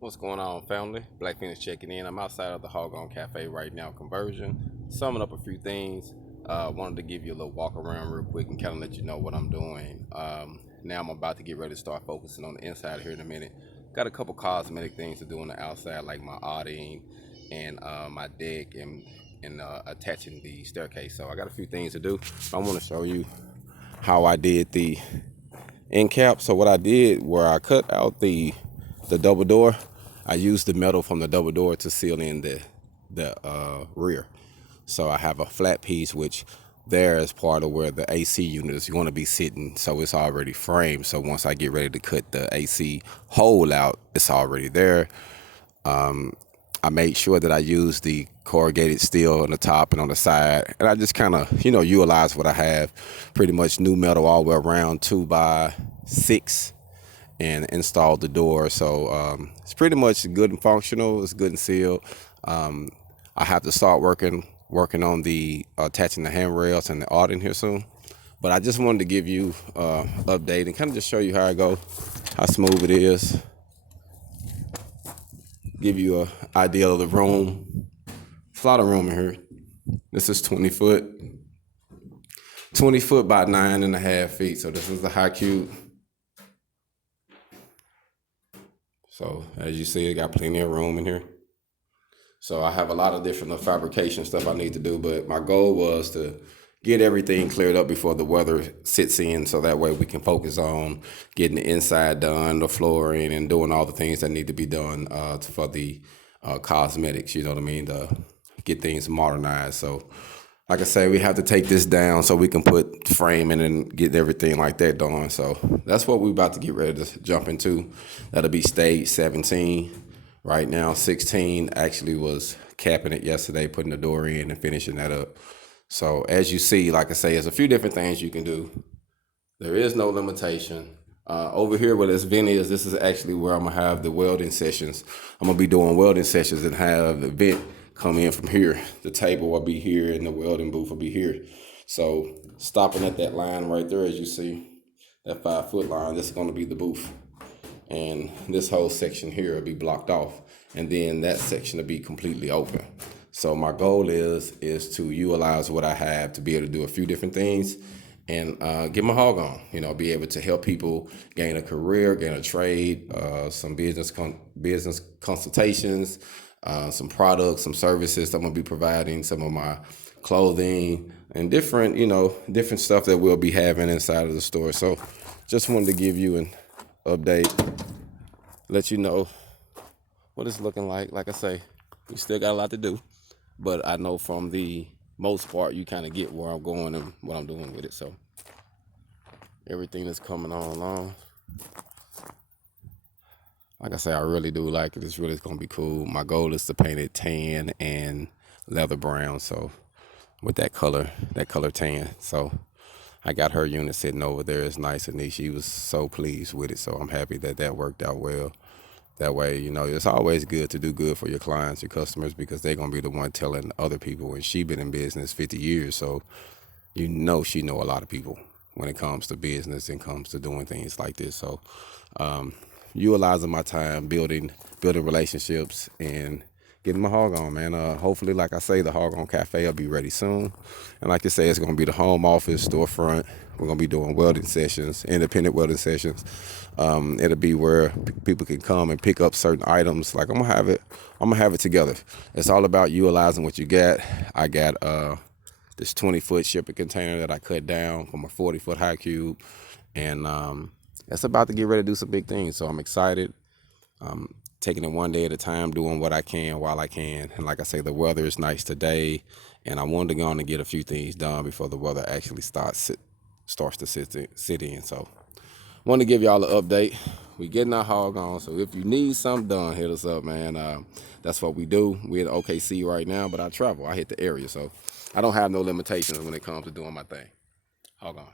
What's going on, family? Black Feniks checking in. I'm outside of the HogOn Cafe right now, conversion. Summing up a few things. Wanted to give you a little walk around real quick and kind of let you know what I'm doing. Now I'm about to get ready to start focusing on the inside here in a minute. Got a couple cosmetic things to do on the outside, like my awning and my deck and attaching the staircase. So I got a few things to do. I want to show you how I did the end cap. So what I did, where I cut out the double door, I used the metal from the double door to seal in the rear. So I have a flat piece, which there is part of where the AC unit is going to be sitting. So it's already framed. So once I get ready to cut the AC hole out, it's already there. I made sure that I used the corrugated steel on the top and on the side. And I just kind of, utilize what I have. Pretty much new metal all the way around, 2x6. And installed the door. So it's pretty much good and functional. It's good and sealed. I have to start working on the attaching the handrails and the awning here soon. But I just wanted to give you update and kind of just show you how I go, how smooth it is. Give you an idea of the room. It's a lot of room in here. This is 20 foot by 9.5 feet. So this is the high cube. So as you see, it got plenty of room in here. So I have a lot of different fabrication stuff I need to do, but my goal was to get everything cleared up before the weather sits in, so that way we can focus on getting the inside done, the flooring, and doing all the things that need to be done for the cosmetics, you know what I mean, to get things modernized. So like I say, we have to take this down so we can put framing and get everything like that done. So that's what we're about to get ready to jump into. That'll be stage 17. Right now, 16 actually was capping it yesterday, putting the door in and finishing that up. So as you see, like I say, there's a few different things you can do. There is no limitation. Over here where this vent is, this is actually where I'm gonna have the welding sessions. I'm gonna be doing welding sessions and have the vent come in from here. The table will be here and the welding booth will be here. So stopping at that line right there, as you see, that 5-foot line, this is gonna be the booth. And this whole section here will be blocked off. And then that section will be completely open. So my goal is to utilize what I have to be able to do a few different things and get my hog on, be able to help people gain a career, gain a trade, some business consultations, some products, some services I'm gonna be providing, some of my clothing and different stuff that we'll be having inside of the store. So just wanted to give you an update, let you know what it's looking like. Like I say, we still got a lot to do, but I know from the most part you kind of get where I'm going and what I'm doing with it. So everything that's coming on along, like I say, I really do like it. It's really gonna be cool. My goal is to paint it tan and leather brown, so with that color tan. So I got her unit sitting over there. It's nice and neat. She was so pleased with it, so I'm happy that worked out well. That way, it's always good to do good for your clients, your customers, because they're going to be the one telling other people. And she been in business 50 years, so she know a lot of people when it comes to business and comes to doing things like this. So utilizing my time, building relationships and getting my hog on, man. Hopefully, like I say, the HogOn Cafe will be ready soon. And like I say, it's going to be the home office, storefront. We're going to be doing welding sessions, independent welding sessions. It'll be where people can come and pick up certain items. Like I'm gonna have it together. It's all about utilizing what you got. I got this 20-foot shipping container that I cut down from a 40-foot high cube, and it's about to get ready to do some big things. So I'm excited. Taking it one day at a time, doing what I can while I can. And like I say, the weather is nice today, and I wanted to go on and get a few things done before the weather actually starts to sit in. So want to give y'all an update. We getting our hog on, so if you need something done, hit us up, man. That's what we do. We're in OKC right now, but I travel. I hit the area, so I don't have no limitations when it comes to doing my thing. Hog on.